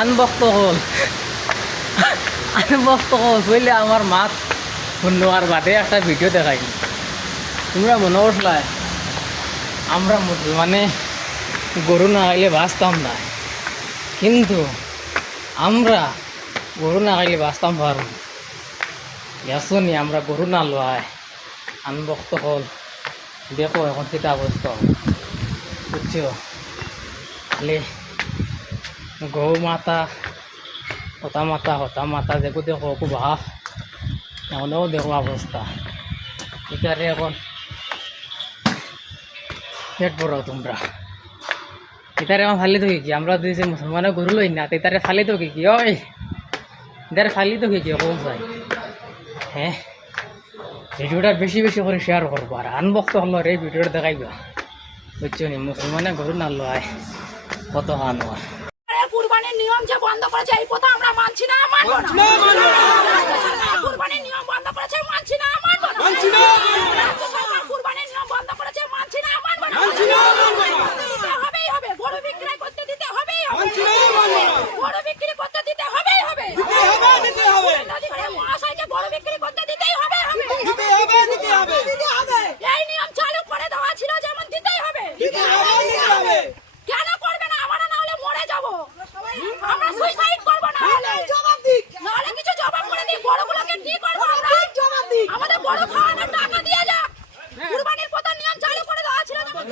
আনবক্ত হল আনবক্ত হল বুঝলে আমার মাত শূন্য আর বাদে একটা ভিডিও দেখাই তোমরা মনে করলাই আমরা মুসলমানে গরু না খাইলে বাঁচতাম না, কিন্তু আমরা গরু না খাইলে বাঁচতাম পারো ইয়াসনি আমরা গরু না লয় আনবক্ত হল দেখো এখন সেটা অবস্থা বুঝছো। খালি গৌ মাতা হতা মাতা যেগু দেখো খুব হাফ এখনও দেখো অবস্থা এটারে এখন পেট বড় তোমরা এটারে আমার ফালি তো কি আমরা দুই যে মুসলমানের গরু লই না এটারে ফালি তো কি ওই এটারে ফালি তো কি কম চাই। হ্যাঁ, ভিডিওটা বেশি বেশি করে শেয়ার করবো আর আনবক্ত হলো এই ভিডিওটা দেখাইবা বুঝছো নি মুসলমানের গরু না লয় কত হানো আর কুরবানির নিয়ম যে বন্ধ করেছে এই কথা আমরা মানছি না, মানবো না। কুরবানির নিয়ম বন্ধ করেছে মানছি না, মানবো না। রাজ্য সরকার কুরবানির নিয়ম বন্ধ করেছে মানছি না, মানবো না। দিতে হবেই হবে, গরু বিক্রি করতে দিতে হবেই হবে, গরু বিক্রি করতে দিতে হবেই হবে, মহাশয়কে গরু বিক্রি করতে দিতেই হবে। এই নিয়ম চালু করে দেওয়া ছিল যেমন দিতেই হবে। কেন করবে না? আমরা না হলে মরে যাবো, আমরা সুইসাইড করবো না হলে কিছু জবাব করে দিই। বড়গুলোকে কি করবো আমরা? আমাদের বড় খাওয়ানোর টাকা দিয়ে যাক। কুরবানির প্রধান নিয়ম চালু করে দেওয়া ছিল যেমন